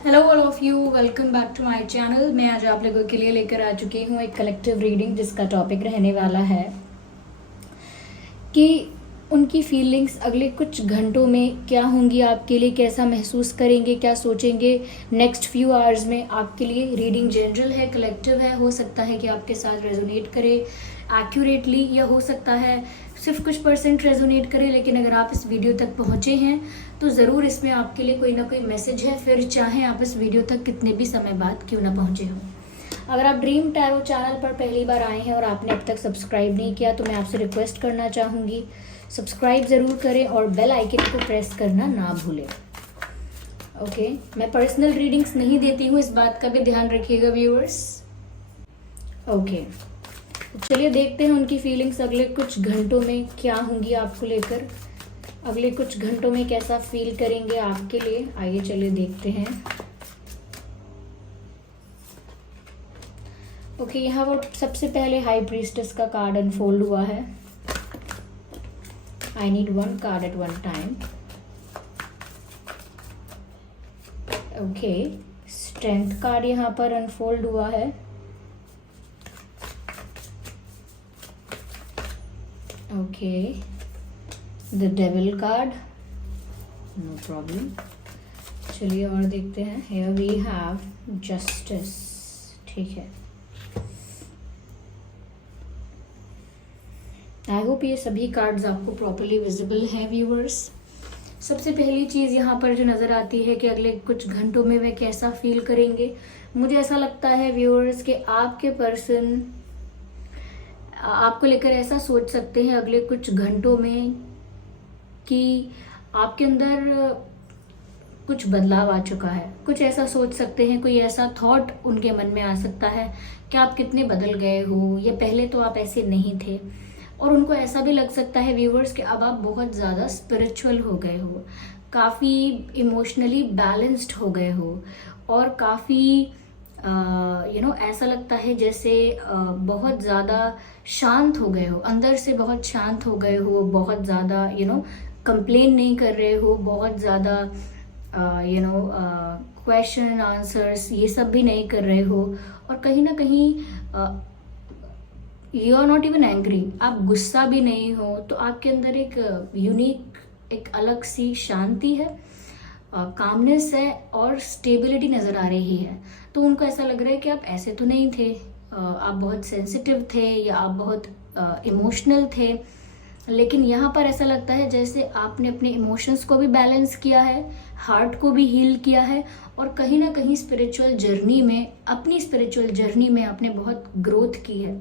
Hello all of you, welcome back to my channel. मैं आज आप लोगों के लिए लेकर आ चुकी हूँ एक कलेक्टिव रीडिंग जिसका टॉपिक रहने वाला है कि उनकी फीलिंग्स अगले कुछ घंटों में क्या होंगी आपके लिए, कैसा महसूस करेंगे, क्या सोचेंगे नेक्स्ट फ्यू आवर्स में आपके लिए। रीडिंग जनरल है, कलेक्टिव है, हो सकता है कि आपके साथ रेजोनेट करे एक्यूरेटली या हो सकता है सिर्फ कुछ परसेंट रेजोनेट करे। लेकिन अगर आप इस वीडियो तक पहुँचे हैं तो ज़रूर इसमें आपके लिए कोई ना कोई मैसेज है, फिर चाहे आप इस वीडियो तक कितने भी समय बाद क्यों ना पहुँचे हों। अगर आप ड्रीम टैरो चैनल पर पहली बार आए हैं और आपने अब तक सब्सक्राइब नहीं किया तो मैं आपसे रिक्वेस्ट करना चाहूँगी, सब्सक्राइब ज़रूर करें और बेल आइकन को प्रेस करना ना भूलें। ओके, मैं पर्सनल रीडिंग्स नहीं देती हूँ, इस बात का भी ध्यान रखिएगा व्यूअर्स। ओके, तो चलिए देखते हैं उनकी फीलिंग्स अगले कुछ घंटों में क्या होंगी आपको लेकर, अगले कुछ घंटों में कैसा फील करेंगे आपके लिए। आइए चलिए देखते हैं। ओके, यहाँ वो सबसे पहले हाई प्रीस्टेस का कार्ड अनफोल्ड हुआ है। I need one card at one time. Okay, strength card यहाँ पर अनफोल्ड हुआ है। Okay, the devil card, no problem. चलिए और देखते हैं। हियर वी हैव जस्टिस, ठीक है। आई होप ये सभी कार्ड्स आपको प्रॉपरली विजिबल हैं व्यूअर्स। सबसे पहली चीज़ यहाँ पर जो नज़र आती है कि अगले कुछ घंटों में वे कैसा फील करेंगे। मुझे ऐसा लगता है व्यूअर्स कि आपके पर्सन आपको लेकर ऐसा सोच सकते हैं अगले कुछ घंटों में कि आपके अंदर कुछ बदलाव आ चुका है। कुछ ऐसा सोच सकते हैं, कोई ऐसा थॉट उनके मन में आ सकता है कि आप कितने बदल गए हो, या पहले तो आप ऐसे नहीं थे। और उनको ऐसा भी लग सकता है व्यूवर्स कि अब आप बहुत ज़्यादा स्पिरिचुअल हो गए हो, काफ़ी इमोशनली बैलेंस्ड हो गए हो और काफ़ी ऐसा लगता है जैसे बहुत ज़्यादा शांत हो गए हो, अंदर से बहुत शांत हो गए हो, बहुत ज़्यादा कंप्लेन नहीं कर रहे हो, बहुत ज़्यादा क्वेश्चन आंसर्स ये सब भी नहीं कर रहे हो। और कहीं ना कहीं you are not even angry, आप गुस्सा भी नहीं हो। तो आपके अंदर एक यूनिक, एक अलग सी शांति है, कामनेस है और स्टेबिलिटी नज़र आ रही है। तो उनको ऐसा लग रहा है कि आप ऐसे तो नहीं थे, आप बहुत सेंसिटिव थे या आप बहुत इमोशनल थे। लेकिन यहाँ पर ऐसा लगता है जैसे आपने अपने इमोशंस को भी बैलेंस किया है, हार्ट को भी हील किया है और कहीं ना कहीं स्पिरिचुअल जर्नी में, अपनी स्पिरिचुअल जर्नी में आपने बहुत ग्रोथ की है।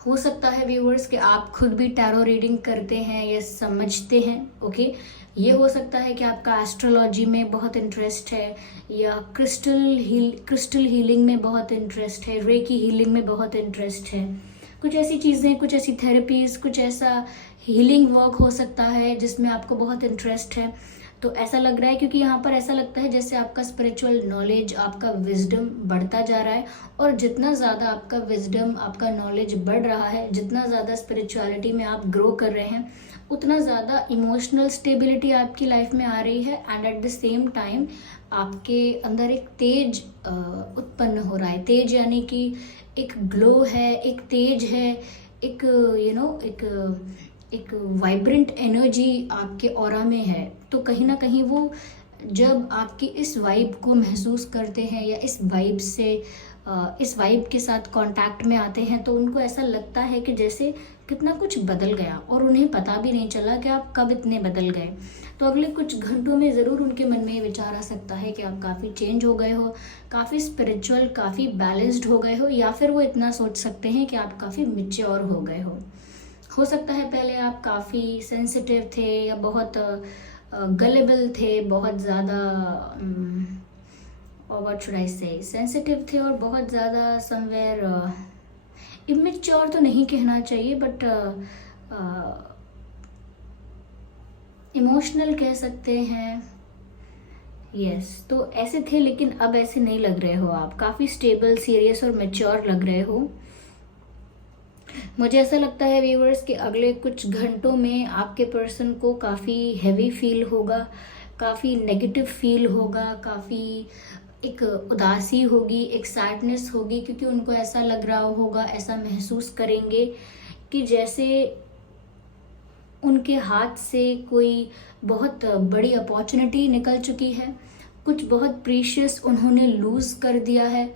हो सकता है व्यूअर्स कि आप खुद भी टैरो रीडिंग करते हैं या समझते हैं। ओके, ये हो सकता है कि आपका एस्ट्रोलॉजी में बहुत इंटरेस्ट है या क्रिस्टल हीलिंग में बहुत इंटरेस्ट है, रेकी हीलिंग में बहुत इंटरेस्ट है। कुछ ऐसी चीज़ें, कुछ ऐसी थेरेपीज़, कुछ ऐसा हीलिंग वर्क हो सकता है जिसमें आपको बहुत इंटरेस्ट है। तो ऐसा लग रहा है क्योंकि यहाँ पर ऐसा लगता है जैसे आपका स्पिरिचुअल नॉलेज, आपका विजडम बढ़ता जा रहा है। और जितना ज़्यादा आपका विजडम, आपका नॉलेज बढ़ रहा है, जितना ज़्यादा स्पिरिचुअलिटी में आप ग्रो कर रहे हैं, उतना ज़्यादा इमोशनल स्टेबिलिटी आपकी लाइफ में आ रही है। And at the same time आपके अंदर एक तेज उत्पन्न हो रहा है। तेज यानी कि एक ग्लो है, एक तेज है, एक एक वाइब्रेंट एनर्जी आपके ऑरा में है। तो कहीं ना कहीं वो जब आपकी इस वाइब को महसूस करते हैं या इस वाइब के साथ कांटेक्ट में आते हैं तो उनको ऐसा लगता है कि जैसे कितना कुछ बदल गया और उन्हें पता भी नहीं चला कि आप कब इतने बदल गए। तो अगले कुछ घंटों में ज़रूर उनके मन में ये विचार आ सकता है कि आप काफ़ी चेंज हो गए हो, काफ़ी स्पिरिचुअल, काफ़ी बैलेंस्ड हो गए हो, या फिर वो इतना सोच सकते हैं कि आप काफ़ी मैच्योर हो गए हो सकता है पहले आप काफ़ी सेंसिटिव थे या बहुत गलेबल थे, बहुत ज़्यादा और व्हाट शुड आई से, सेंसिटिव थे और बहुत ज़्यादा समवेयर इमेच्योर तो नहीं कहना चाहिए, बट इमोशनल कह सकते हैं। यस, तो ऐसे थे। लेकिन अब ऐसे नहीं लग रहे हो, आप काफ़ी स्टेबल, सीरियस और मैच्योर लग रहे हो। मुझे ऐसा लगता है व्यूअर्स कि अगले कुछ घंटों में आपके पर्सन को काफ़ी हैवी फील होगा, काफ़ी नेगेटिव फील होगा, काफ़ी एक उदासी होगी, एक सैडनेस होगी, क्योंकि उनको ऐसा लग रहा होगा, ऐसा महसूस करेंगे कि जैसे उनके हाथ से कोई बहुत बड़ी अपॉर्चुनिटी निकल चुकी है, कुछ बहुत प्रीशियस उन्होंने लूज़ कर दिया है,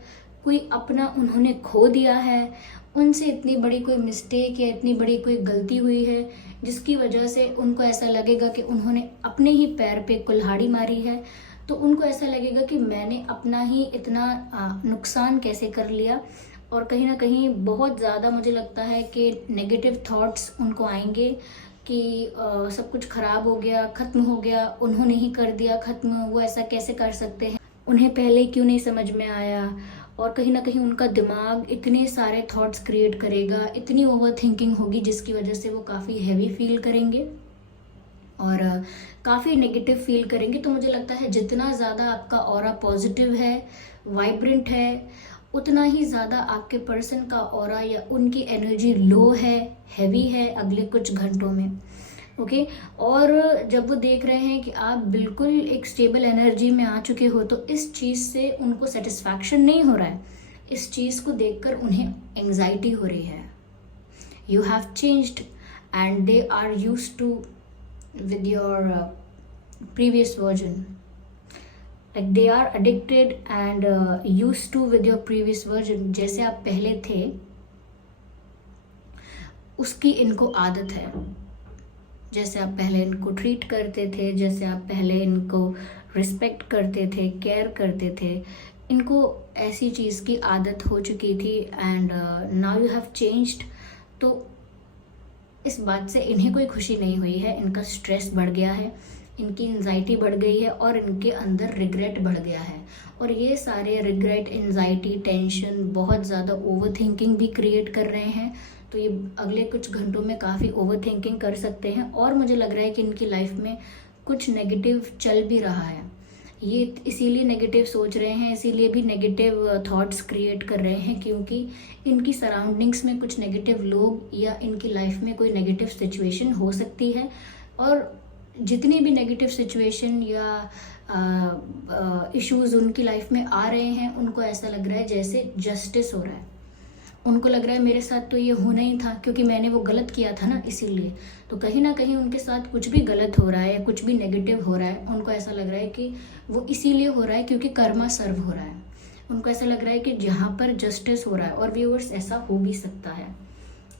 कोई अपना उन्होंने खो दिया है, उनसे इतनी बड़ी कोई मिस्टेक या इतनी बड़ी कोई गलती हुई है जिसकी वजह से उनको ऐसा लगेगा कि उन्होंने अपने ही पैर पे कुल्हाड़ी मारी है। तो उनको ऐसा लगेगा कि मैंने अपना ही इतना नुकसान कैसे कर लिया, और कहीं ना कहीं बहुत ज़्यादा मुझे लगता है कि नेगेटिव थॉट्स उनको आएंगे कि सब कुछ ख़राब हो गया, ख़त्म हो गया, उन्होंने ही कर दिया ख़त्म, वो ऐसा कैसे कर सकते हैं, उन्हें पहले क्यों नहीं समझ में आया। और कहीं ना कहीं उनका दिमाग इतने सारे थॉट्स क्रिएट करेगा, इतनी ओवर थिंकिंग होगी जिसकी वजह से वो काफ़ी हैवी फील करेंगे और काफ़ी नेगेटिव फील करेंगे। तो मुझे लगता है जितना ज़्यादा आपका ऑरा पॉजिटिव है, वाइब्रेंट है, उतना ही ज़्यादा आपके पर्सन का ऑरा या उनकी एनर्जी लो है, हैवी है अगले कुछ घंटों में। ओके और जब वो देख रहे हैं कि आप बिल्कुल एक स्टेबल एनर्जी में आ चुके हो, तो इस चीज़ से उनको सेटिस्फैक्शन नहीं हो रहा है। इस चीज़ को देखकर उन्हें एंग्जाइटी हो रही है। You have changed and they are used to with your previous version, like they are addicted and used to with your previous version। जैसे आप पहले थे उसकी इनको आदत है, जैसे आप पहले इनको ट्रीट करते थे, जैसे आप पहले इनको रिस्पेक्ट करते थे, केयर करते थे, इनको ऐसी चीज़ की आदत हो चुकी थी and now you have changed. तो इस बात से इन्हें कोई खुशी नहीं हुई है, इनका स्ट्रेस बढ़ गया है, इनकी एंजाइटी बढ़ गई है और इनके अंदर रिग्रेट बढ़ गया है। और ये सारे रिग्रेट, एंजाइटी, टेंशन, बहुत ज़्यादा ओवर थिंकिंग भी क्रिएट कर रहे हैं। तो ये अगले कुछ घंटों में काफ़ी ओवर थिंकिंग कर सकते हैं और मुझे लग रहा है कि इनकी लाइफ में कुछ नेगेटिव चल भी रहा है। ये इसीलिए नेगेटिव सोच रहे हैं, इसीलिए भी नेगेटिव थॉट्स क्रिएट कर रहे हैं, क्योंकि इनकी सराउंडिंग्स में कुछ नेगेटिव लोग या इनकी लाइफ में कोई नेगेटिव सिचुएशन हो सकती है। और जितनी भी नेगेटिव सिचुएशन या इश्यूज उनकी लाइफ में आ रहे हैं, उनको ऐसा लग रहा है जैसे जस्टिस हो रहा है। उनको लग रहा है मेरे साथ तो ये होना ही था, क्योंकि मैंने वो गलत किया था ना, इसीलिए। तो कहीं ना कहीं उनके साथ कुछ भी गलत हो रहा है या कुछ भी नेगेटिव हो रहा है, उनको ऐसा लग रहा है कि वो इसीलिए हो रहा है क्योंकि कर्मा सर्व हो रहा है। उनको ऐसा लग रहा है कि जहाँ पर जस्टिस हो रहा है, और व्यूअर्स ऐसा हो भी सकता है,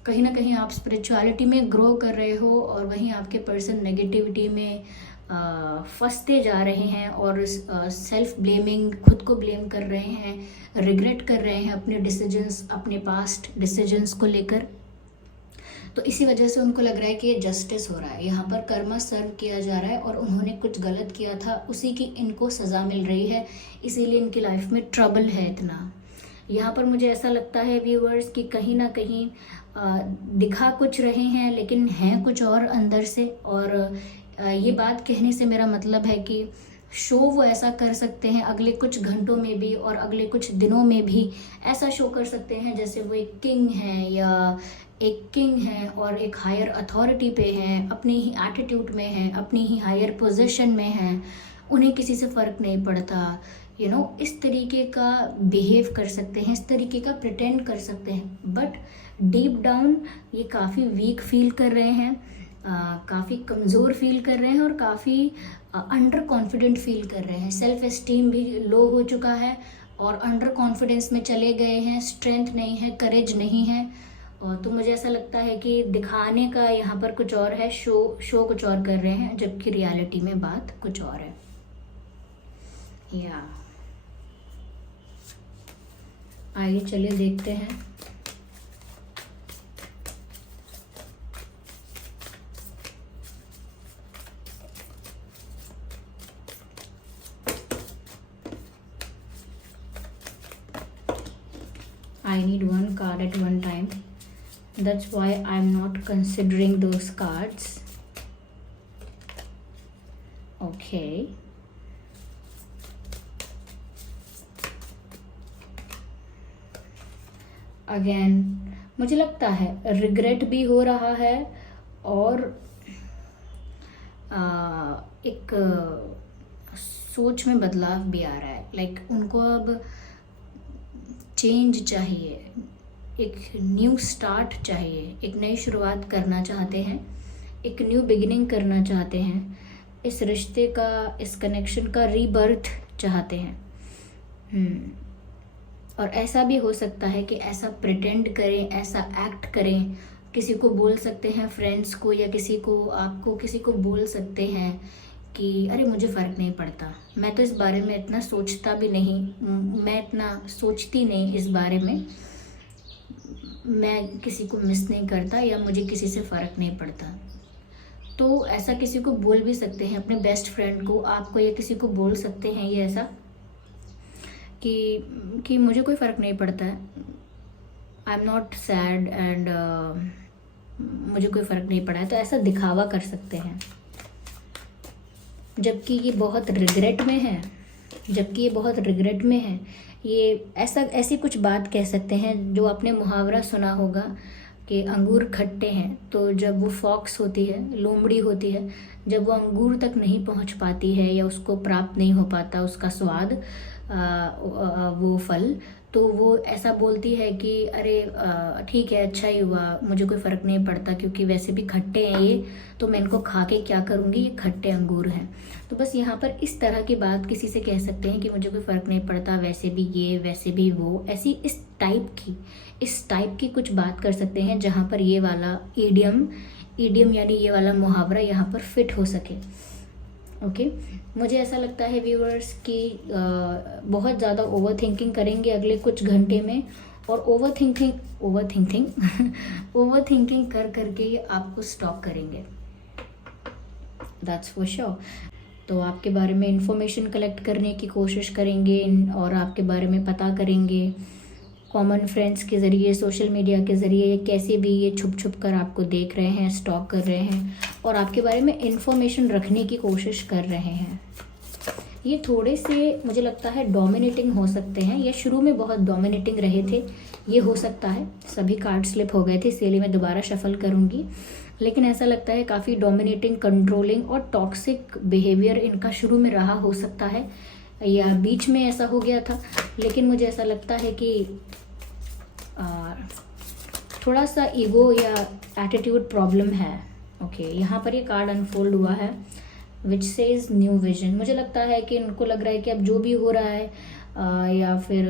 कहीं ना कहीं आप स्पिरिचुअलिटी में ग्रो कर रहे हो और वहीं आपके पर्सन नेगेटिविटी में फंसते जा रहे हैं और सेल्फ ब्लेमिंग, खुद को ब्लेम कर रहे हैं, रिग्रेट कर रहे हैं अपने डिसीजंस, अपने पास्ट डिसीजंस को लेकर। तो इसी वजह से उनको लग रहा है कि ये जस्टिस हो रहा है, यहाँ पर कर्मा सर्व किया जा रहा है और उन्होंने कुछ गलत किया था, उसी की इनको सज़ा मिल रही है, इसीलिए इनकी लाइफ में ट्रबल है इतना। यहाँ पर मुझे ऐसा लगता है व्यूअर्स कि कहीं ना कहीं दिखा कुछ रहे हैं लेकिन हैं कुछ और अंदर से। और ये बात कहने से मेरा मतलब है कि शो वो ऐसा कर सकते हैं अगले कुछ घंटों में भी और अगले कुछ दिनों में भी ऐसा शो कर सकते हैं जैसे वो एक किंग है या एक किंग है और एक हायर अथॉरिटी पे हैं, अपने ही एटीट्यूड में हैं, अपनी ही हायर पोजीशन में हैं, उन्हें किसी से फ़र्क नहीं पड़ता। इस तरीके का बिहेव कर सकते हैं, इस तरीके का प्रिटेंड कर सकते हैं, बट डीप डाउन ये काफ़ी वीक फील कर रहे हैं, काफ़ी कमज़ोर फील कर रहे हैं और काफ़ी अंडर कॉन्फिडेंट फील कर रहे हैं। सेल्फ एस्टीम भी लो हो चुका है और अंडर कॉन्फिडेंस में चले गए हैं, स्ट्रेंथ नहीं है, करेज नहीं है। और तो मुझे ऐसा लगता है कि दिखाने का यहाँ पर कुछ और है, शो कुछ और कर रहे हैं, जबकि रियलिटी में बात कुछ और है। या आइए चलिए देखते हैं। I need one card at one time. That's why I'm not considering those cards. Okay. Again, मुझे लगता है रिग्रेट भी हो रहा है और एक सोच में बदलाव भी आ रहा है। लाइक उनको अब चेंज चाहिए, एक न्यू स्टार्ट चाहिए, एक नई शुरुआत करना चाहते हैं, एक न्यू बिगिनिंग करना चाहते हैं, इस रिश्ते का, इस कनेक्शन का रीबर्थ चाहते हैं। और ऐसा भी हो सकता है कि ऐसा प्रिटेंड करें, ऐसा एक्ट करें, किसी को बोल सकते हैं, फ्रेंड्स को या किसी को, आपको किसी को बोल सकते हैं कि अरे मुझे फ़र्क नहीं पड़ता, मैं तो इस बारे में इतना सोचता भी नहीं, मैं इतना सोचती नहीं इस बारे में, मैं किसी को मिस नहीं करता या मुझे किसी से फ़र्क नहीं पड़ता। तो ऐसा किसी को बोल भी सकते हैं, अपने बेस्ट फ्रेंड को, आपको या किसी को बोल सकते हैं ये ऐसा कि मुझे कोई फ़र्क नहीं पड़ता है, I am not sad and मुझे कोई फ़र्क नहीं पड़ा है। तो ऐसा दिखावा कर सकते हैं, जबकि ये बहुत रिग्रेट में है, ये ऐसी कुछ बात कह सकते हैं। जो आपने मुहावरा सुना होगा कि अंगूर खट्टे हैं, तो जब वो फॉक्स होती है, लोमड़ी होती है, जब वो अंगूर तक नहीं पहुंच पाती है या उसको प्राप्त नहीं हो पाता उसका स्वाद, वो फल, तो वो ऐसा बोलती है कि अरे ठीक है, अच्छा ही हुआ, मुझे कोई फ़र्क नहीं पड़ता क्योंकि वैसे भी खट्टे हैं ये, तो मैं इनको खा के क्या करूँगी, ये खट्टे अंगूर हैं। तो बस यहाँ पर इस तरह की बात किसी से कह सकते हैं कि मुझे कोई फ़र्क नहीं पड़ता, वैसे भी ये, वैसे भी वो, ऐसी इस टाइप की कुछ बात कर सकते हैं, जहाँ पर ये वाला ईडियम यानी ये वाला मुहावरा यहाँ पर फिट हो सके। ओके, मुझे ऐसा लगता है व्यूअर्स कि बहुत ज़्यादा ओवर थिंकिंग करेंगे अगले कुछ घंटे में, और ओवर थिंकिंग कर करके ये आपको स्टॉप करेंगे, दैट्स फॉर श्योर। तो आपके बारे में इंफॉर्मेशन कलेक्ट करने की कोशिश करेंगे और आपके बारे में पता करेंगे कॉमन फ्रेंड्स के ज़रिए, सोशल मीडिया के ज़रिए, कैसे भी ये छुप कर आपको देख रहे हैं, स्टॉक कर रहे हैं और आपके बारे में इंफॉर्मेशन रखने की कोशिश कर रहे हैं। ये थोड़े से मुझे लगता है डोमिनेटिंग हो सकते हैं, या शुरू में बहुत डोमिनेटिंग रहे थे, ये हो सकता है। सभी कार्ड स्लिप हो गए थे, इसीलिए मैं दोबारा शफल करूँगी, लेकिन ऐसा लगता है काफ़ी डोमिनेटिंग, कंट्रोलिंग और टॉक्सिक बिहेवियर इनका शुरू में रहा हो सकता है, या बीच में ऐसा हो गया था। लेकिन मुझे ऐसा लगता है कि थोड़ा सा ईगो या एटीट्यूड प्रॉब्लम है। ओके, यहाँ पर ये कार्ड अनफोल्ड हुआ है विच सेज न्यू विजन। मुझे लगता है कि इनको लग रहा है कि अब जो भी हो रहा है या फिर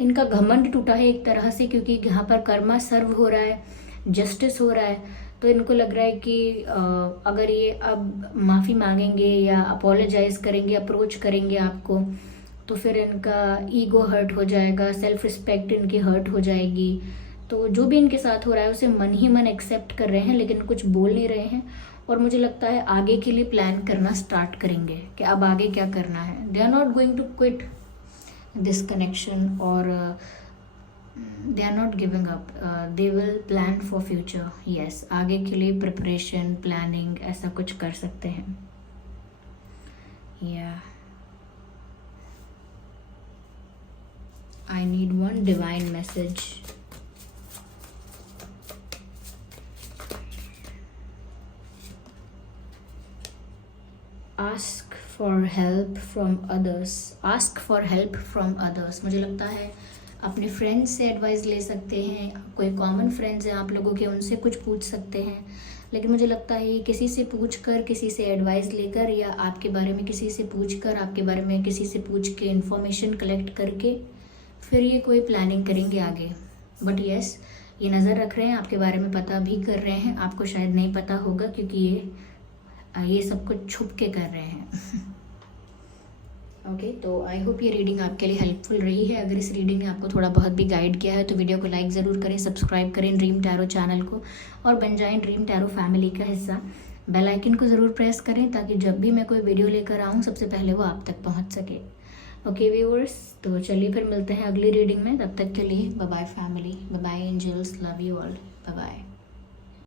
इनका घमंड टूटा है एक तरह से, क्योंकि यहाँ पर कर्मा सर्व हो रहा है, जस्टिस हो रहा है, तो इनको लग रहा है कि अगर ये अब माफ़ी मांगेंगे या अपोलोजाइज करेंगे, अप्रोच करेंगे आपको, तो फिर इनका ईगो हर्ट हो जाएगा, सेल्फ रिस्पेक्ट इनकी हर्ट हो जाएगी। तो जो भी इनके साथ हो रहा है उसे मन ही मन एक्सेप्ट कर रहे हैं, लेकिन कुछ बोल नहीं रहे हैं। और मुझे लगता है आगे के लिए प्लान करना स्टार्ट करेंगे कि अब आगे क्या करना है। They are not going to quit this connection और they are not giving up, they will plan for future. Yes, आगे के लिए प्रिपरेशन, प्लानिंग ऐसा कुछ कर सकते हैं। या I need one divine message. Ask for help from others. Ask for help from others. मुझे लगता है अपने फ्रेंड्स से एडवाइस ले सकते हैं, कोई कॉमन फ्रेंड्स हैं आप लोगों के, उनसे कुछ पूछ सकते हैं। लेकिन मुझे लगता है किसी से पूछ कर, किसी से एडवाइस लेकर, या आपके बारे में किसी से पूछ कर, आपके बारे में किसी से पूछ के इन्फॉर्मेशन कलेक्ट करके फिर ये कोई प्लानिंग करेंगे आगे। बट यस, ये नज़र रख रहे हैं, आपके बारे में पता भी कर रहे हैं। आपको शायद नहीं पता होगा क्योंकि ये सब कुछ छुप के कर रहे हैं। ओके, तो आई होप ये रीडिंग आपके लिए हेल्पफुल रही है। अगर इस रीडिंग ने आपको थोड़ा बहुत भी गाइड किया है तो वीडियो को लाइक ज़रूर करें, सब्सक्राइब करें ड्रीम टैरो चैनल को और बन जाएं ड्रीम टैरो फैमिली का हिस्सा। बेल आइकन को ज़रूर प्रेस करें ताकि जब भी मैं कोई वीडियो लेकर आऊँ सबसे पहले वो आप तक पहुँच सके। ओके व्यूअर्स, तो चलिए फिर मिलते हैं अगली रीडिंग में। तब तक के लिए bye bye family, bye bye angels, love you all, bye bye.